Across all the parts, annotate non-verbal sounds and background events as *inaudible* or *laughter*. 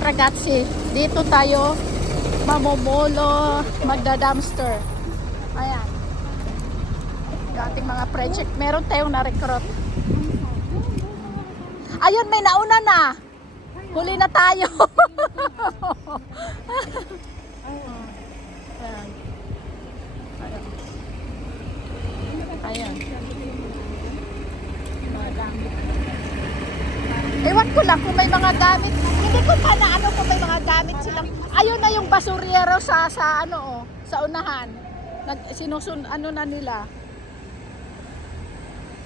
Ragazzi, dito tayo mamomolo, magda-dumpster. Ayan. Yung ating mga project. Meron tayong na-recruit. Ayun, may nauna na. Huli na tayo. *laughs* Ayan. Ayan. Ayan. Gamit. Ewan ko lang kung may mga gamit. Hindi ko pa na ano kung may mga gamit silang. Ayun na yung basurero sa sa ano oh, sa unahan. Nag sinusun ano na nila.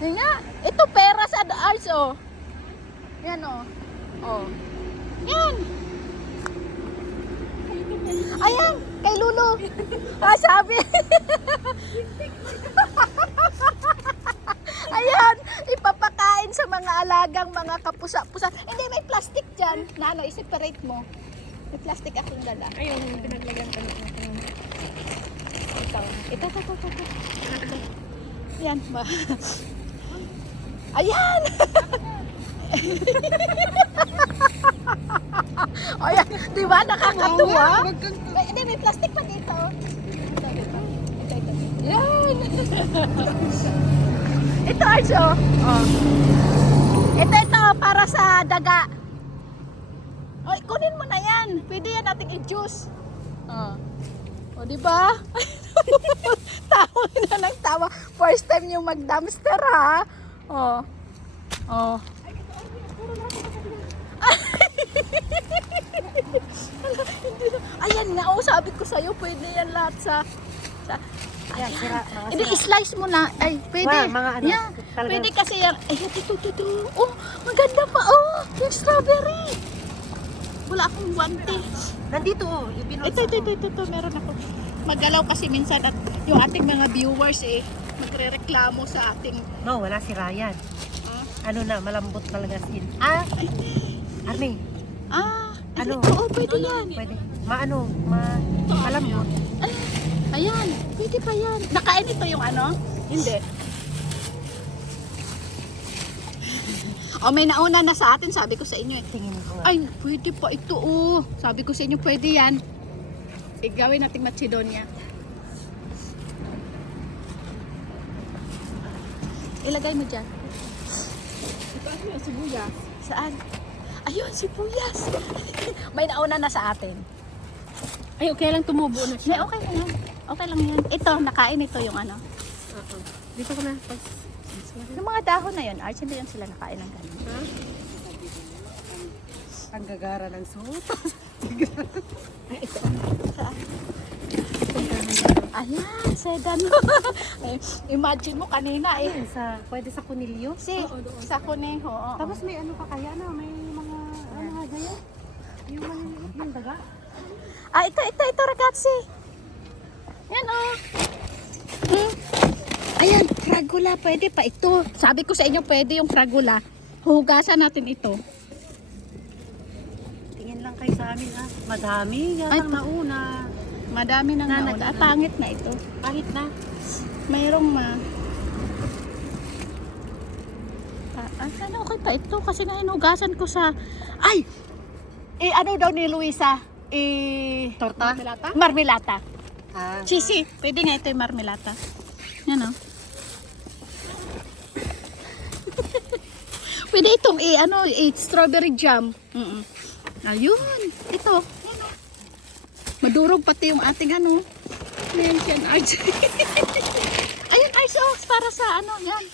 Yan nga, ito pera sa arts oh. Yan oh. Oh. Yan. Ayan, kay Lulu. *laughs* Ah, sabi. *laughs* Ayan, ipapakain sa mga alagang mga kapusa-pusa. Hindi, may plastic dyan. Na ano, i-separate mo. May plastic akong dala. Ayun, pinaglagyan pa ng Ito, ito, ito, ito. ito. Yan ba? Ayan! *laughs* Ayan, di ba? Nakakatuwa. Hindi, may plastic pa dito. Ito, ito. Ito, ito. Yan! ito, Arjo. Oh. Ito, ito, para sa daga. Oy, kunin mo na yan. Pwede yan nating i-juice. Oh. O, di ba? *laughs* tawa na ng tawa. First time yung mag-dumpster, ha? Oh. Oh. *laughs* Ayan nga, oh, sabi ko sa'yo, pwede yan lahat sa... sa Yan, sira. Mga hindi, sira. slice mo na. Ay, pwede. Ma, mga ano, Yan, talagang- pwede kasi yan. Ay, ito, ito, ito. Oh, maganda pa. Oh, yung strawberry. Wala akong guante. Nandito oh, Ito, ito, ito, ito, ito, meron ako. Magalaw kasi minsan at yung ating mga viewers eh, magre-reklamo sa ating... No, wala si Ryan. Ah, Ano na, malambot talaga sin. Ah, Army, ah Ano? ito, oh, pwede yan. pwede. Maano, ma, malambot. Ay, ayan, pwede pa yan. Nakain ito yung ano? Hindi. O may nauna na sa atin, sabi ko sa inyo eh. Tingin ko. Ay, pwede pa ito oh. Sabi ko sa inyo, pwede yan. E, gawin nating Macedonia. Ilagay mo dyan. Ito ano yung sibuyas? Saan? Ayun, sibuyas. *laughs* May nauna na sa atin. Ay, okay lang tumubo na May okay lang yan. Okay lang yan. Ito, nakain ito yung ano. Dito ko na. Pag, Yung mga dahon na yun, Arch, hindi yan sila nakain ng ganun. ha? Ang gagara ng suot. Saan? Ayan, sedan. Ay, Imagine mo kanina eh. sa, pwede sa kunilyo. Si, sa kuneho. oo. Tapos may ano pa kaya na, may mga, ano nga gaya? Yung maliliit yung daga. Ah, ito, ito, ito, ragazzi. Yan, oh. Hmm. Ayan, fragula, pwede pa ito. Sabi ko sa inyo, pwede yung fragula. Huhugasan natin ito. Tingin lang kayo sa amin ah. Madami. Yan Ay, ang nauna. Madami nang Na, nauna. nag- Ah, pangit na ito. Kahit na. Mayroong ma... Ah, ah, ano, okay pa ito kasi nga hinugasan ko sa... Ay! Eh, ano daw ni Luisa? Eh... Torta? Marmelata? Marmelata. Ah. Sisi, pwede nga ito yung marmelata. Yan o. *laughs* pwede itong eh, ano, eh, strawberry jam. Mm Ayun, ito. Yan o. Madurog pati yung ating ano. Yan, yan, Arch. Ayun, Arch, oh, para sa ano, yan.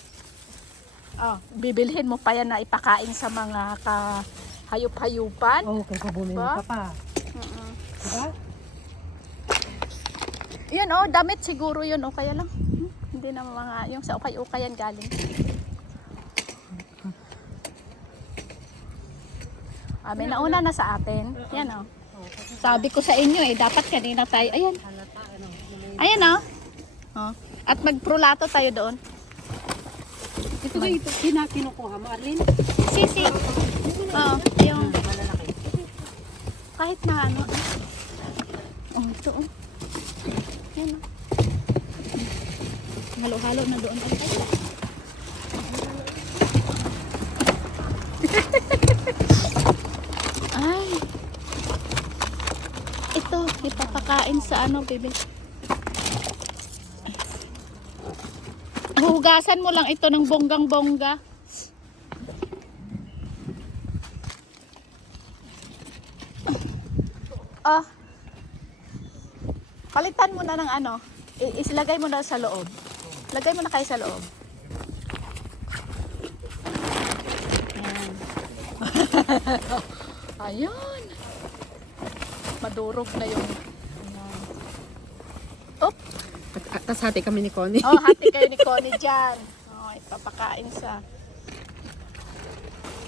Oh, bibilhin mo pa yan na ipakain sa mga ka hayop-hayupan. Oh, kaysa bumili Ba? ka pa. Mm-mm. Diba? Yan oh, damit siguro yun oh, kaya lang. Hindi na mga, yung sa ukay-ukayan galing. Ah, may nauna na sa atin. Yan oh. Sabi ko sa inyo eh, dapat kanina tayo. Ayan. Ano. Ayan oh. oh. At magprulato tayo doon. Ito ba ito? Kinakinukuha mo, Arlene? Sisi. Oo, yung Malalaki. kahit na ano. Oh, ito oh. Yan oh. Halo-halo na doon. Ay. Ay. *laughs* Ipapakain sa ano, bebe. Hugasan mo lang ito ng bonggang-bongga. Ah. Palitan mo na ng ano. I- isilagay mo na sa loob. Lagay mo na kayo sa loob. Ayan. *laughs* Ayun. Madurog na yung Ayan. Op. Tapos hati kami ni Connie. Oh, hati kayo ni *laughs* Connie dyan. Oh, ipapakain sa...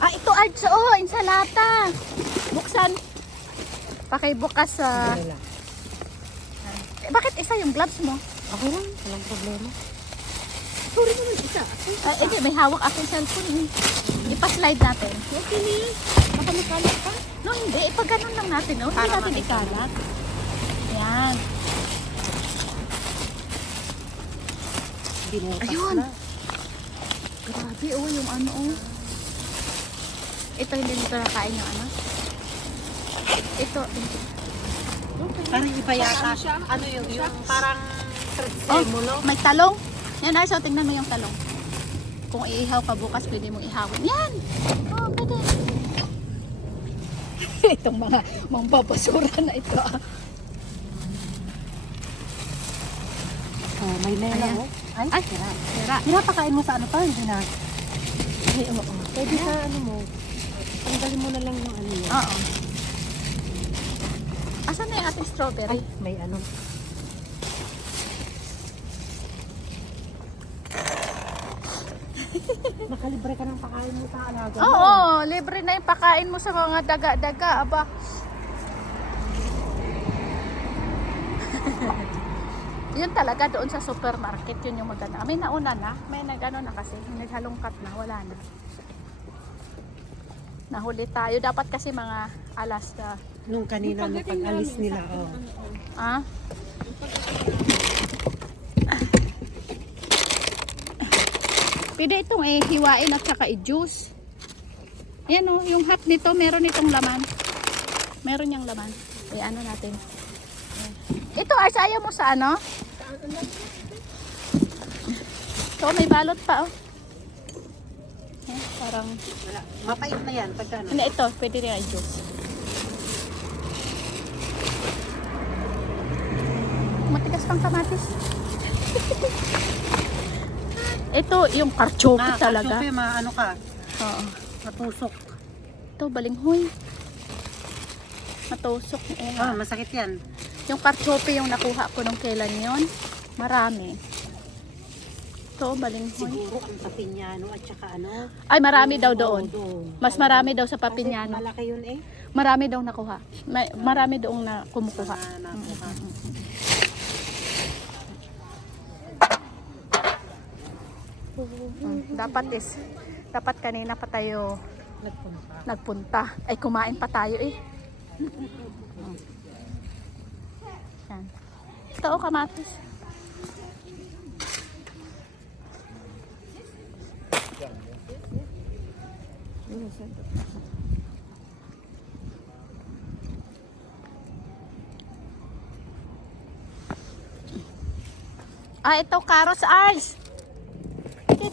Ah, ito Arts, oh, insalata. Buksan. Pakibukas sa... Eh, bakit isa yung gloves mo? Okay lang, walang problema. Sorry naman isa. Ay, hindi, may hawak akong cellphone eh. Ipa-slide natin. Okay yan. Baka makalat pa. No, hindi. Ipag ganun lang natin, no? Hindi Para natin makita ikalat. Yan. Binutas Ayun. na. Grabe, oh, yung ano, oh. Ito, hindi nito nakain yung ano. Ito, Parang iba yata. Ano yung, yung parang Oh, mo, no? may talong. Yan, Arso, tingnan mo yung talong. Kung iihaw ka bukas, pwede mong ihawin. Yan! Oh, pwede. *laughs* Itong mga mambabasura na ito. ah. Oh, may mela, Ayan. oh. Ay, Ay, tira. Tira. Pinapakain mo sa ano pa, hindi na. Ay, oo. Pwede sa ano mo. Tanggalin mo na lang yung ano yun. Oo. Asan na yung ating strawberry? Ay, may ano. Ka ng pakain mo sa alaga. mo. Oo, libre na yung pakain mo sa mga daga-daga. Aba. *laughs* yun talaga doon sa supermarket, yun yung maganda. May nauna na, may nagano na kasi, naghalongkat na, wala na. Nahuli tayo. Dapat kasi mga alas na. Nung kanina, nung pag-alis nila, oh. Ah? Pwede itong eh, hiwain at saka i-juice. Ayan o, yung half nito, meron itong laman. Meron yung laman. Eh, ano natin. Ito, Ars, ayaw mo sa ano? Ito, may balot pa oh. Ayan, parang, Wala. Mapait na yan, pagka ano. ano ito, pwede rin i-juice. Matigas pang kamatis. *laughs* ito, yung karchope Ah, talaga. kasyupe, ma, ano ka, Oo. matusok. Ito, balinghoy. Matusok. Eh, Ah, masakit yan. Yung karchope yung nakuha ko nung kailan yon Marami. Ito, balinghoy. Siguro ang papinyano at saka ano. Ay, marami daw Oo, doon. doon. Mas marami daw sa Kasi Papinyano. malaki yun eh. Marami daw nakuha. May, marami doong na kumukuha. Na nakuha. Mm, Dapat is, dapat kanina pa tayo Nagpunta. nagpunta. Ay, kumain pa tayo eh. Yan. Ito o, kamatis. Ah, ito, carrots ours.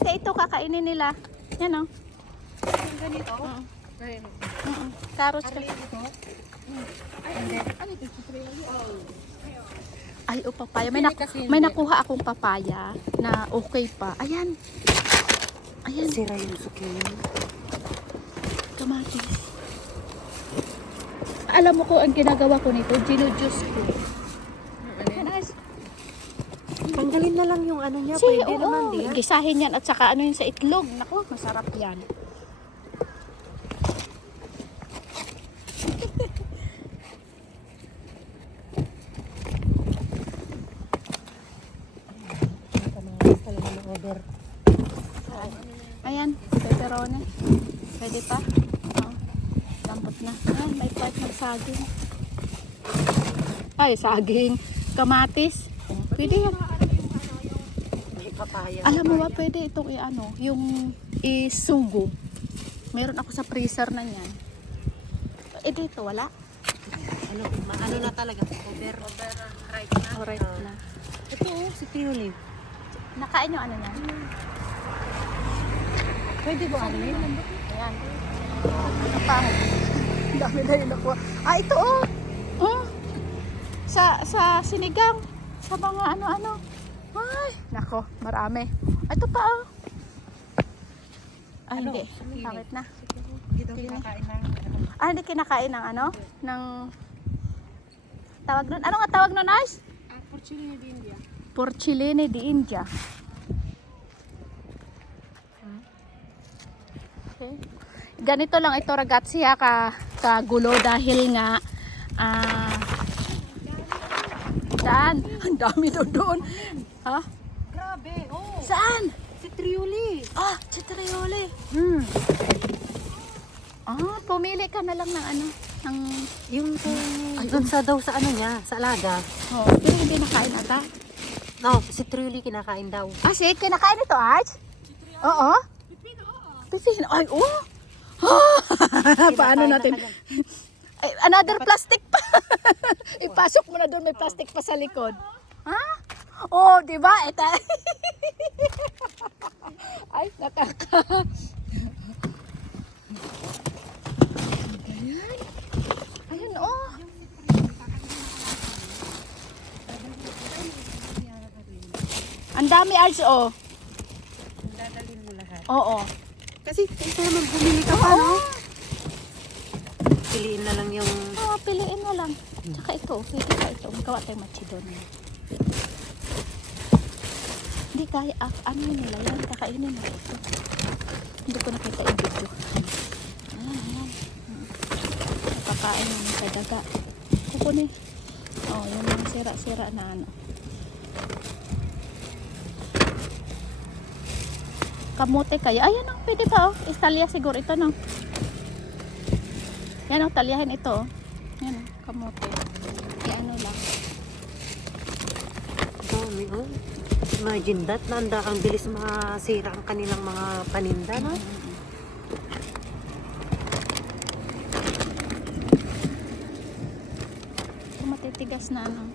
Kita ito, kakainin nila. Yan o. Yung ganito? Mm. Ayun. Mm-mm. Carrots ka. ito? Ay, o papaya. May, nak- may nakuha akong papaya na okay pa. Ayan. Ayan, Sira yung zucchini. kamatis. Alam mo ko, ang ginagawa ko nito, ginujuice ko. Ayan, as- Tanggalin na lang yung ano niya. Si, Pwede oo, naman di gisahin yan at saka ano yun sa itlog. Naku, masarap yan. order. Ayan, pepperoni. Pwede pa? Oo. Dampot na. Ayan, may part ng saging. Ay, saging. Kamatis. Pwede yan. Papaya. Alam mo ba, pwede itong i-ano, yung isugo. Meron ako sa freezer na yan. Eh, dito, wala. Ano, ma- ano na talaga? Over. Over right na. Alright na. Ito oh, si Pioli. Nakain yung ano niya? Pwede ba ano yun? Ayan. Ano pa? Ang dami na yun ako. Ah, ito oh. Oh. Sa, sa sinigang. Sa mga ano-ano. Ay, nako, marami. Ito pa oh. Ah, Ano? hindi. Pangit na. Dito kinakain ng ano. Ah, hindi kinakain ng ano? Ng... Tawag nun? Ano nga tawag nun, Ice? Ah, Porcini di India. Porcellini di India. Okay. Ganito lang ito ragazzi ha, ka, kagulo dahil nga ah saan? Ang dami doon doon. Ha? Grabe, oh. Saan? Si Trioli. Ah, Chitrioli. Hmm. Ah, pumili ka na lang ng ano, ng Yung kung Ay, dun sa daw sa ano niya, sa alaga. oh, pero hindi nakain ata. No, si Trioli kinakain daw. Ah, sige, kinakain ito, Arch? Oo. Pipino. Ay, oh. *laughs* Paano natin? na. Ay, another plastic pa. *laughs* Ipasok mo na doon, may plastic pa sa likod. Ha? Oh, di ba? Ito. *laughs* Ay, nakaka. Ayan. Ayun, oh. Ang dami arts, oh. Dadalhin mo lahat. Oo. Kasi ito naman bumili ka pa, no? Piliin na lang yung... Oo, piliin mo lang. Tsaka ito, pwede pa ito. Magawa tayong machidon. Hindi kaya, ah, ano nila yan, kakainin mo ito. Hindi ko nakita yung video. Ayan. Mm. Nakakain mo sa daga. Kukunin. Oh, yung mga sira-sira na ano. Kamote kaya. Ayan oh, pwede pa oh. Istalya siguro ito no. Yan oh, talyahin ito oh. Yan oh, kamote. Yan ano lang. Dami, oh. Imagine that, nanda ang bilis masira ang kanilang mga paninda, no? Ito matitigas na ano.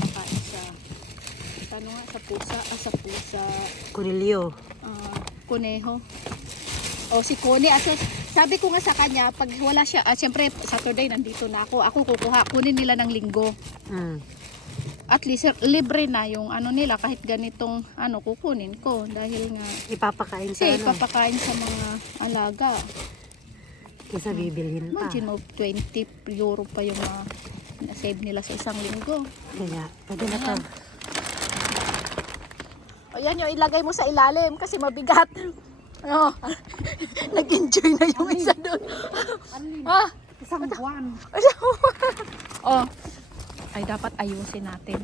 Pakain sa ano nga, sa pusa, ah, sa pusa, Cornelio. ah, kuneho. O si Kone, as sabi ko nga sa kanya, pag wala siya, ah, siyempre Saturday nandito na ako, ako kukuha, kunin nila ng linggo. Mm. At least libre na yung ano nila kahit ganitong ano kukunin ko dahil nga Ipapakain sa kasi ano, papakain sa mga alaga. kaysa bibilhin pa. Imagine mo 20 euro pa yung mga na-save nila sa isang linggo. Kaya, pwede na to. O yan yung ilagay mo sa ilalim kasi mabigat. *laughs* Oh, *laughs* nag-enjoy na yung isa doon. ah, Isang buwan. *laughs* oh, ay dapat ayusin natin.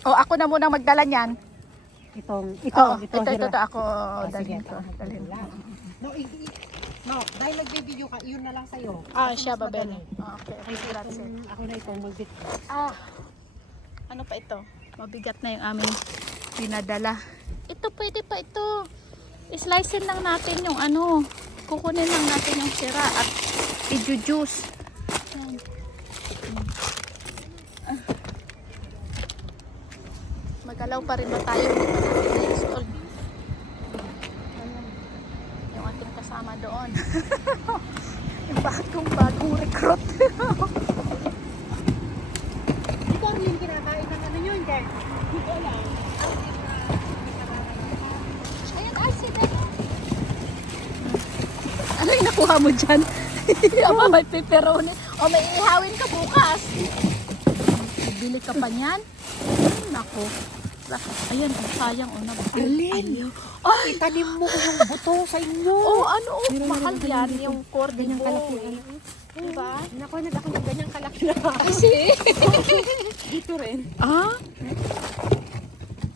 Oh, ako na muna magdala niyan. Itong, ito, Oo, ito, ito, ito, Hira. ito, ako Ah, dalhin ko. Dalhin ko. No, i- i- no, dahil nag-video ka, yun na lang sa'yo. Ah, Kasi siya mas ba, Ben? madali. Okay, Ay, grazie. itong- ako na itong magbit. Ah, ano pa ito? Mabigat na yung aming pinadala. Ito, pwede pa ito. Slicein lang natin yung ano. Kukunin lang natin yung sira at i-juice. Yan. Ah. Magalaw pa rin ba tayo? Ayan. Yung ating kasama doon. *laughs* yung bagong bagong recruit. *laughs* Ito ang yung kinakain ng ano yun, Jen? Hindi lang. Ayan, Arsi, Ano yung nakuha mo dyan? *laughs* Aba, may pepperoni. O, may ihawin ka bukas. Bili ka pa niyan? Ay, Nako. Ayan, oh, sayang. Oh, nabili. Ay, Itanim mo ko yung buto sa inyo. oh, ano, oh, Meron mahal naman yan. Yung core Ganyang boy. kalaki. Diba? Naku, na ako ng ganyang kalaki na. Kasi, *laughs* Dito rin. ah?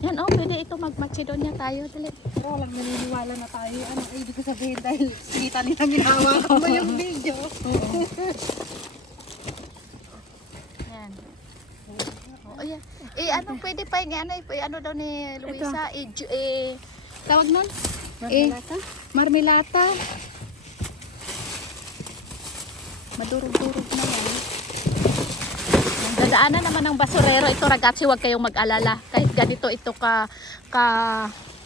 Yan, oh, pwede ito magmachidon niya tayo. Dali. Pero walang naniniwala na tayo. Ano, ay, hindi ko sabihin dahil kita nila minahawakan mo yung *laughs* video. Yan. Oh, ayan. Eh, ano, pwede pa yung ano, eh, ano daw ni Luisa, eh, ju- eh, tawag nun? Eh, Marmalata? marmelata. Madurog-durog na yan. Dadaanan naman ng basurero ito ragazzi, huwag kayong mag-alala. Kahit ganito ito ka, ka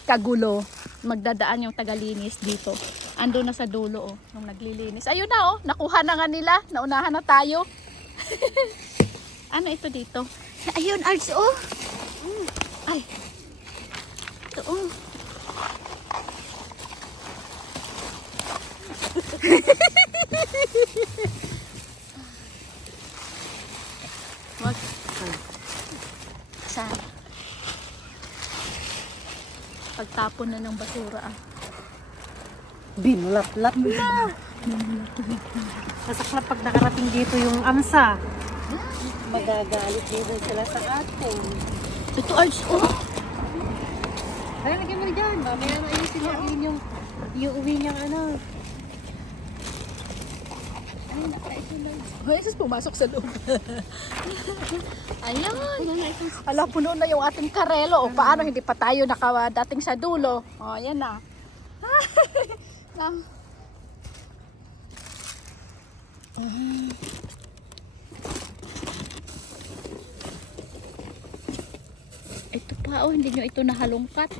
kagulo, magdadaan yung tagalinis dito. Ando na sa dulo oh, nung naglilinis. Ayun na oh, nakuha na nga nila, naunahan na tayo. *laughs* ano ito dito? Ayun, Arts oh. Ay. Ito oh. *laughs* Wag. Saan? Pagtapon na ng basura ah. Binulat-lat na. Masakla pag nakarating dito yung amsa. Magagalit dito sila sa atin. Ito Arts oh. Ay, lagyan mo na dyan. Mamaya na ayusin niya yun yung yung uwi niyang ano. Ay, Jesus, pumasok sa loob. *laughs* Ayun. Ala, puno na yung ating karelo. O, paano hindi pa tayo nakadating sa dulo? O, yan na. *laughs* Lang. Ito pa, oh, hindi nyo ito nahalungkat.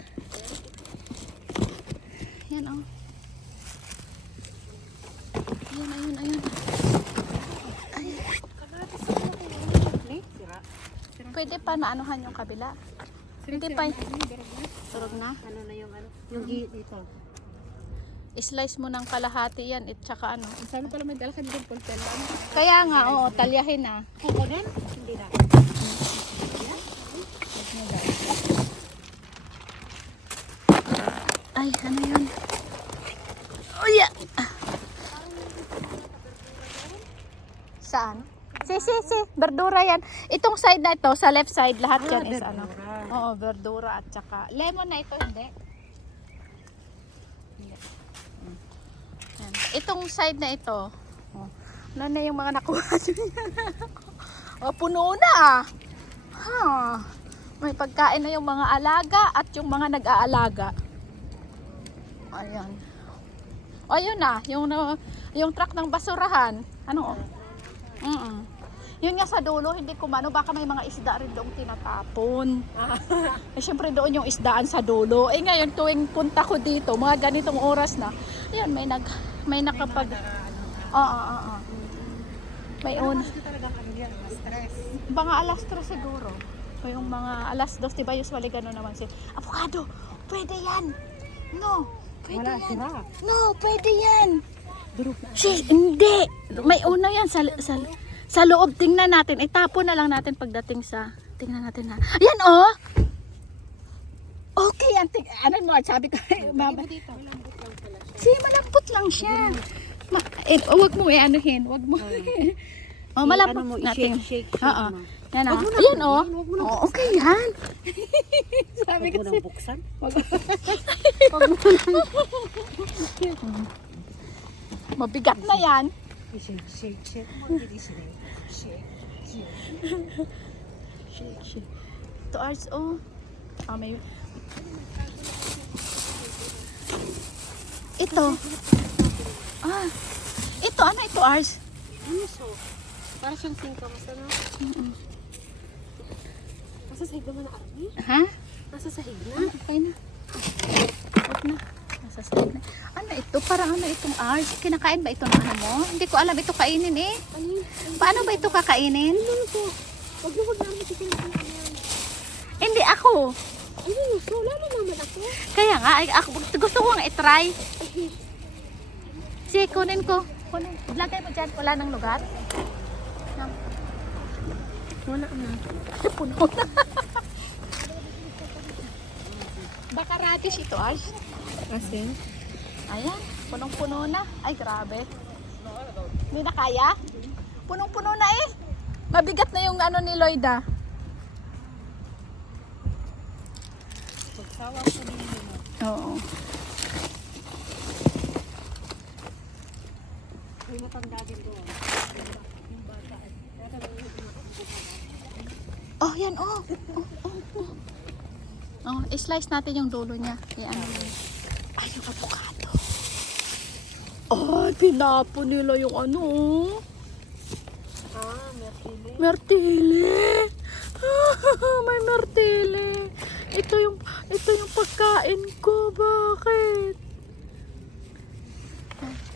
Yan, oh. Ayun, ayun, ayun. Sira. Pwede pa maanuhan yung kabila. Hindi pa. Turog na. Ano na yung ano? Yung dito. Slice mo ng kalahati yan at saka ano. Sana pala may dala ka dito pulpen lang. Kaya nga, oo, talyahin na. Kukunin? Hindi na. Ay, ano yun? Oh, yeah. Saan? Si, si, si. Berdura yan. Itong side na ito, sa left side, lahat yan is ano. Oo, verdura at saka lemon na ito, hindi. Yan. Itong side na ito, oh, ano na yung mga nakuha *laughs* niya? oh, puno na ah. Ha. May pagkain na yung mga alaga at yung mga nag-aalaga. Ayan. O, yun na. Yung, yung truck ng basurahan. Ano? Mm Yun nga sa dulo, hindi ko mano. Baka may mga isda rin doong tinatapon. *laughs* eh, syempre doon yung isdaan sa dulo. Eh ngayon, tuwing punta ko dito, mga ganitong oras na, ayun, may nag, may nakapag, oo, oo, oo. May un, ano mga alas 3 siguro. O yung mga alas 2, diba usually gano'n naman sila. Avocado, pwede yan. No, pwede Wala, yan. sira. No, pwede yan. Si, hindi. May una yan sa, sa, sa loob. Tingnan natin. Itapon na lang natin pagdating sa... Tingnan natin na. Yan, oh! Okay, yan. Ting, ano mo, sabi ko, *laughs* mama. Si, malambot lang siya. Ma, eh, wag mo eh, anuhin. Wag mo. oh, *laughs* malambot Ano natin. i-shake, shake, shake Oo. Yan, oh. Na Ayan, oh. mo na Oh, okay yan. *laughs* sabi mo kasi, nang buksan. mabigat na yan. Shake, shake shake. Shake, shake. Shake, shake. Ito ours, oh. Ah, may... Ito. Ah. Ito, ano ito ours? Ano so? Para siyang singkamas ano? Nasa sahig naman na army? Ha? Nasa sahig na? Ah, okay na. Huwag na. Nasa side na. Ano ito? Parang ano itong ours? Kinakain ba ito ng ano mo? Hindi ko alam ito kainin eh. Ano yun? Paano ba ito kakainin? Ano po? Huwag na huwag namin yan. Hindi ako. Ano yun? So, lalo naman ako. Kaya nga, ay, ako, gusto ko nga i-try. Sige, kunin ko. Kunin. Lagay mo dyan. Wala nang lugar. Wala na. Puno na. *laughs* Baka radish ito, Ash. Asin? Ayan, punong-puno na. Ay, grabe. Hindi na kaya? Punong-puno na eh. Mabigat na yung ano ni Lloyd ah. Pagsawa ko din yun. Oo. May matanda din doon. Oh, yan, oh. Oh, oh, oh. Oh, i-slice natin yung dulo niya. Yan. Ay, yung avocado. Ay, pinapo nila yung ano. oh. Ah, Mertili. Mertili. *laughs* May mertili. Ito yung ito yung pagkain ko. Bakit?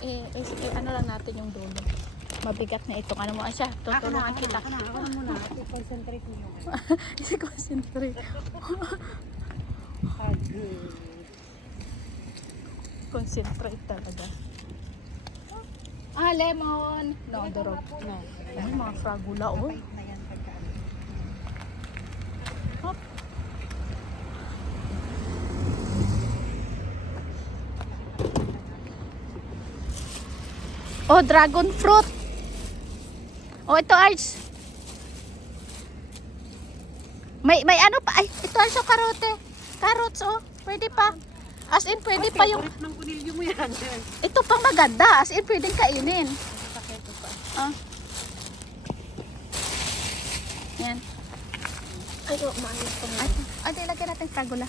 Eh, eh, eh, ano lang natin yung dulo. Mabigat na itong ano mo. Siya, tutulungan kita. Ako na muna. I-concentrate mo yung *laughs* Kasi concentrate. talaga. Ah, lemon. No, durog. No. Ay, mga fragula, oh. Na ano. Hop. Oh, dragon fruit. Oh, ito Arch. May may ano pa? Ay, ito Arch, oh, karote. Carrots, oh. Pwede pa. As in, pwede pa yung... Ng kunilyo mo yan. *laughs* Ito pang maganda. As in, pwedeng kainin. Ah. Yan. Ay, oh, maayos pa Ay, ay, lagyan natin fragula.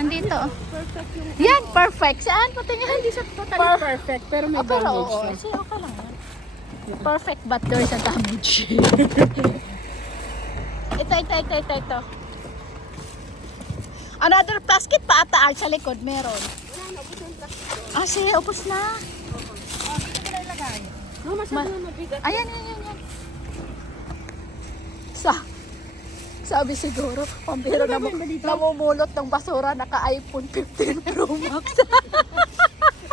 Nandito. Perfect yung Yan, perfect. Saan? Pati nga hindi sa totally perfect, pero may Oh, pero damage oo, siya. kasi okay lang. Perfect but there's a damage. *laughs* ito, ito, ito, ito, ito. Another plastic pa ata Art, sa likod, meron. Wala na, ubos yung plastic. Ah, sige, upos na. Oh, dito ko na ilagay. No, masyado Ma- na mabigat. Ayan, yan, yan, yan. Sa, sabi siguro, pambira na mo, namumulot ng basura, naka-iPhone 15 Pro Max. *laughs*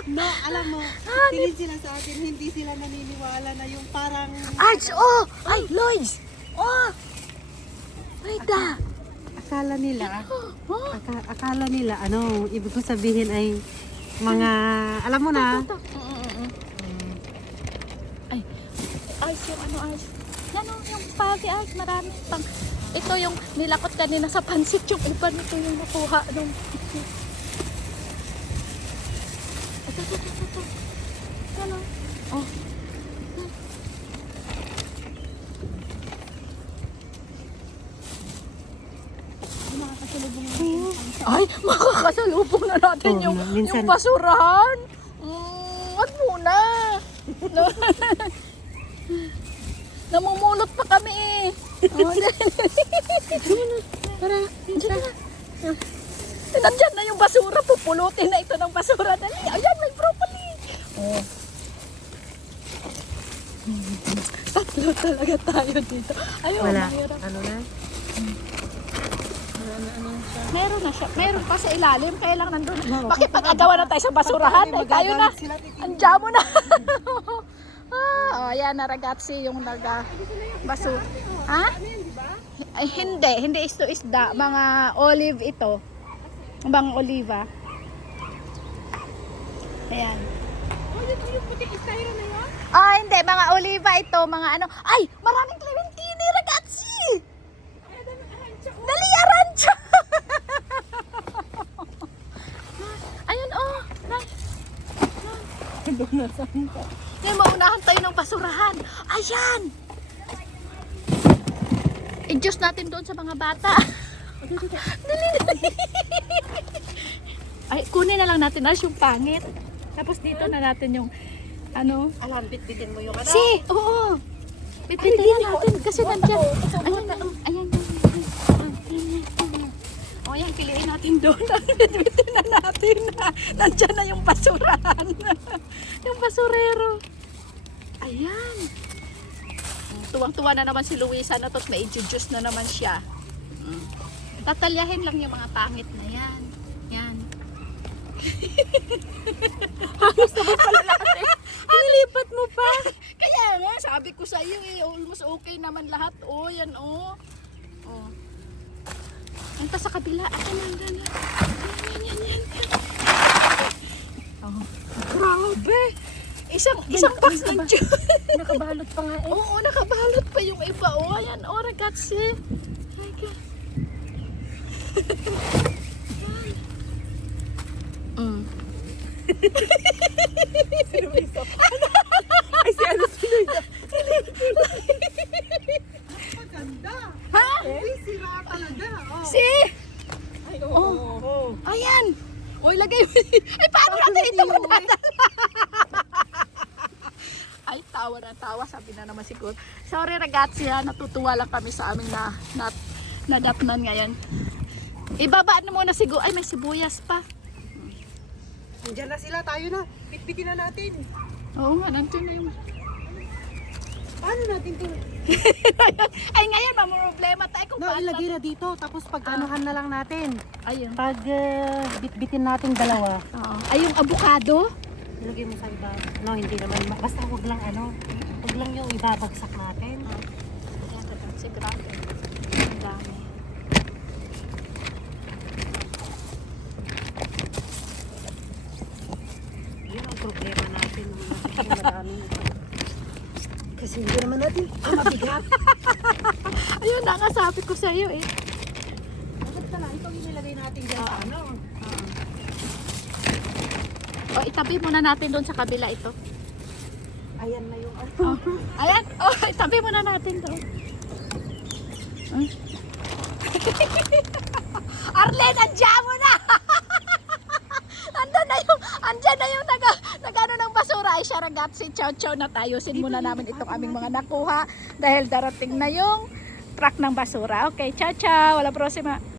No, alam mo, tingin sila sa atin, hindi sila naniniwala na yung parang Arch, oh! Ay, Lloyds! Oh! Wait ah! akala nila, *gasps* Oh! aka- akala nila, ano, ibig ko sabihin ay mga, alam mo na, Ay, Arch, yung ano, Arch? Yan oh, yung pagi, Arch, marami pang... Ito yung nilakot kanina sa pansit, yung iba nito yung nakuha nung... Ito, ito, ito, ito. Yan oh. Oh. Ay, makakasalubong na natin Oo, yung, minsan- yung basurahan. Mm, wag muna. *laughs* Namumulot pa kami eh. Oh, Tara, dyan na. Nandyan na yung basura. Pupulutin na ito ng basura. Dali, ayan, may broccoli. Oh. Tatlo talaga tayo dito. Ayun, wala, mahirap. ano na, Meron na siya. Meron pa sa ilalim. Kaya lang nandun. Makipag-agawa na tayo sa basurahan. Eh, tayo na. Andiyan mo na. *laughs* ah, oh, yan na ragazzi yung naga baso. Ha? Ay, hindi. Hindi isto isda. Mga olive ito. Bang oliva. Ayan. Oh, yun yung puting styro na yun? Ah, hindi. Mga oliva ito. Mga ano. Ay! Maraming clementine, ragazzi! Oh, Dali, arancha! Ayun, oh. Ngayon, maunahan tayo ng basurahan. Ayan! I-juice natin doon sa mga bata. Dali, dali. Ay, kunin na lang natin Ars, yung pangit. Tapos dito na natin yung ano. alam, bitbitin mo yung ano, Si, oo. Bitbitin na natin kasi nandiyan. Ayan, oh, ayan, ayan, ayan. Ayan, ayan. O yan, piliin natin doon. *laughs* Bitbitin na natin. Nandiyan na yung basurahan. *laughs* yung basurero. Ayan. Tuwang-tuwa na naman si Luisa na to't may juice na naman siya. Mm. Tatalyahin lang yung mga pangit na yan. Yan. Halos na ba pala natin? *laughs* Nilipat mo pa. *laughs* Kaya nga, sabi ko sa iyo eh, almost okay naman lahat. Oh, yan oh. Oh. Yan pa sa kabila. Ayan, yan, yan, yan. Yan, yan, yan, yan. Oh. Grabe. Isang, isang box ng juice. *laughs* nakabalot pa nga eh. Oo, nakabalot pa yung iba. Oh, ayan, oh, ragazzi. My God. mm. *laughs* Ay, si ano sino yun? Maganda. Ha? Eh, sila talaga. Oh. Si? Ay, oo. Oh. Ayan. O, ilagay mo. Ay, paano natin ito madadala? tawa na tawa. Sabi na naman siguro. Ragazzi ha, natutuwa lang kami sa aming na, na, nadatnan ngayon. Ibaba na muna siguro. Ay, may sibuyas pa. Andiyan na sila, tayo na. Bitbitin na natin. Oo nga, nandun na yung... Paano natin to? *laughs* Ay, ngayon, mamroblema tayo kung No, paano. ilagay na dito, tapos pag anuhan na lang natin. Ayun. Pag ah, bitbitin natin dalawa, Oo. Ay, yung avocado. ilagay mo sa iba. No, hindi naman. ma- Basta wag lang ano. Wag lang yung ibabagsak natin. Si grabe. Ang dami. Yun ang problema natin. Yung madaming ito. Kasi hindi naman natin ah, mabigat. Sabi ko sa iyo eh. Bakit ka lang? Ito yung nilagay natin dyan sa ano. O, itabi muna natin doon sa kabila ito. Ayan na yung ano. Oh. Ayan. Oh, *laughs* itabi muna natin doon. Hmm? *laughs* Arlen, andyan mo na! *laughs* Andun na yung, andyan na yung naga, nagano ng basura. Ay, siya ragazzi, chow chow na tayo. Sin muna namin itong aming mga nakuha dahil darating na yung truck ng basura. Okay, ciao ciao. Wala prosima.